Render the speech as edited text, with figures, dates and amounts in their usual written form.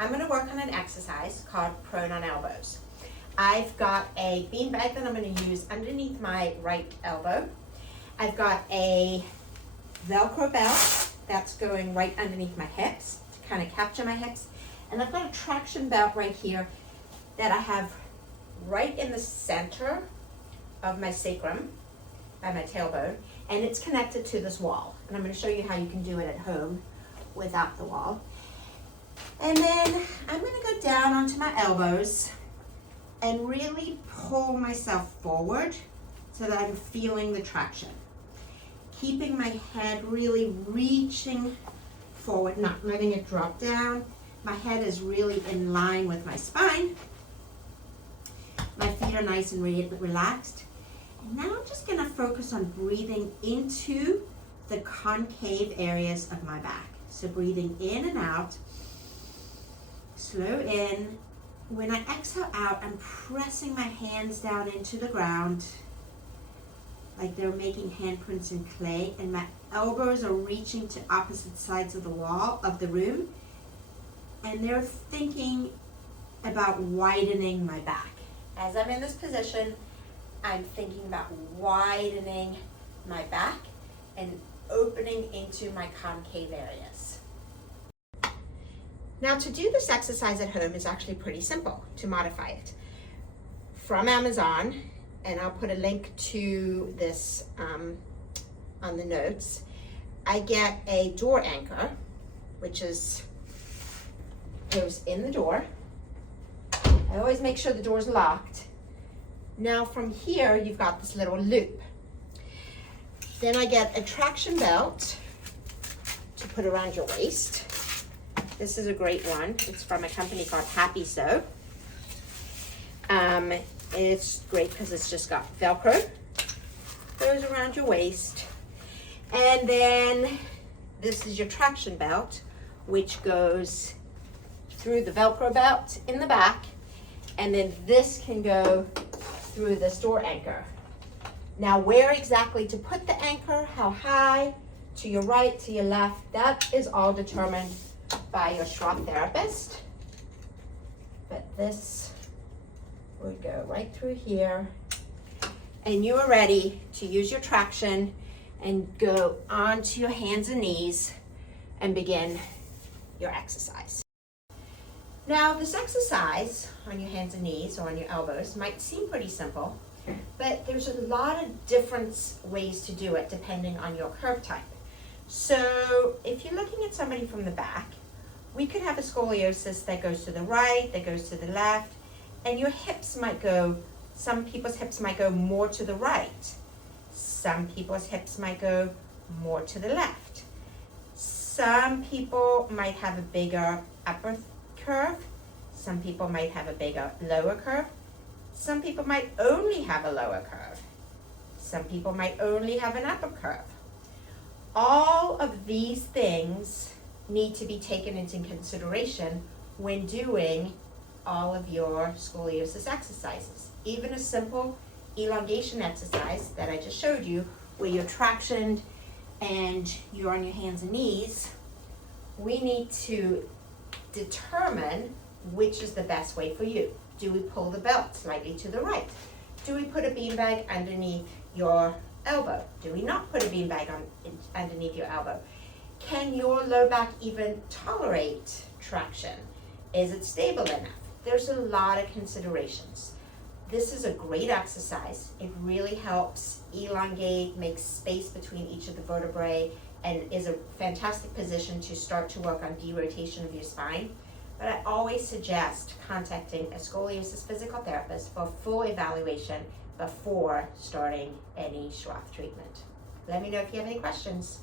I'm going to work on an exercise called prone on elbows. I've got a beanbag that I'm going to use underneath my right elbow. I've got a Velcro belt that's going right underneath my hips to kind of capture my hips. And I've got a traction belt right here that I have right in the center of my sacrum, by my tailbone, and it's connected to this wall. And I'm going to show you how you can do it at home without the wall. And then I'm going to go down onto my elbows and really pull myself forward so that I'm feeling the traction. Keeping my head really reaching forward, not letting it drop down. My head is really in line with my spine. My feet are nice and relaxed. And now I'm just going to focus on breathing into the concave areas of my back. So breathing in and out, slow in. When I exhale out, I'm pressing my hands down into the ground like they're making handprints in clay, and my elbows are reaching to opposite sides of the wall of the room, and they're thinking about widening my back. As I'm in this position, I'm thinking about widening my back and opening into my concave areas. Now, to do this exercise at home is actually pretty simple to modify it. From Amazon, and I'll put a link to this on the notes, I get a door anchor, which goes in the door. I always make sure the door's locked. Now from here, you've got this little loop. Then I get a traction belt to put around your waist. This is a great one. It's from a company called Happy Sew. It's great because it's just got Velcro. Goes around your waist. And then this is your traction belt, which goes through the Velcro belt in the back. And then this can go through this door anchor. Now, where exactly to put the anchor, how high, to your right, to your left, that is all determined by your Schroth therapist. But this would go right through here. And you are ready to use your traction and go onto your hands and knees and begin your exercise. Now, this exercise on your hands and knees or on your elbows might seem pretty simple, but there's a lot of different ways to do it depending on your curve type. So if you're looking at somebody from the back, we could have a scoliosis that goes to the right, that goes to the left, and your hips might go, some people's hips might go more to the right. Some people's hips might go more to the left. Some people might have a bigger upper curve. Some people might have a bigger lower curve. Some people might only have a lower curve. Some people might only have an upper curve. All of these things need to be taken into consideration when doing all of your scoliosis exercises. Even a simple elongation exercise that I just showed you, where you're tractioned and you're on your hands and knees, we need to determine which is the best way for you. Do we pull the belt slightly to the right? Do we put a beanbag underneath your elbow? Do we not put a beanbag underneath your elbow? Can your low back even tolerate traction? Is it stable enough? There's a lot of considerations. This is a great exercise. It really helps elongate, makes space between each of the vertebrae, and is a fantastic position to start to work on derotation of your spine. But I always suggest contacting a scoliosis physical therapist for full evaluation before starting any Schroth treatment. Let me know if you have any questions.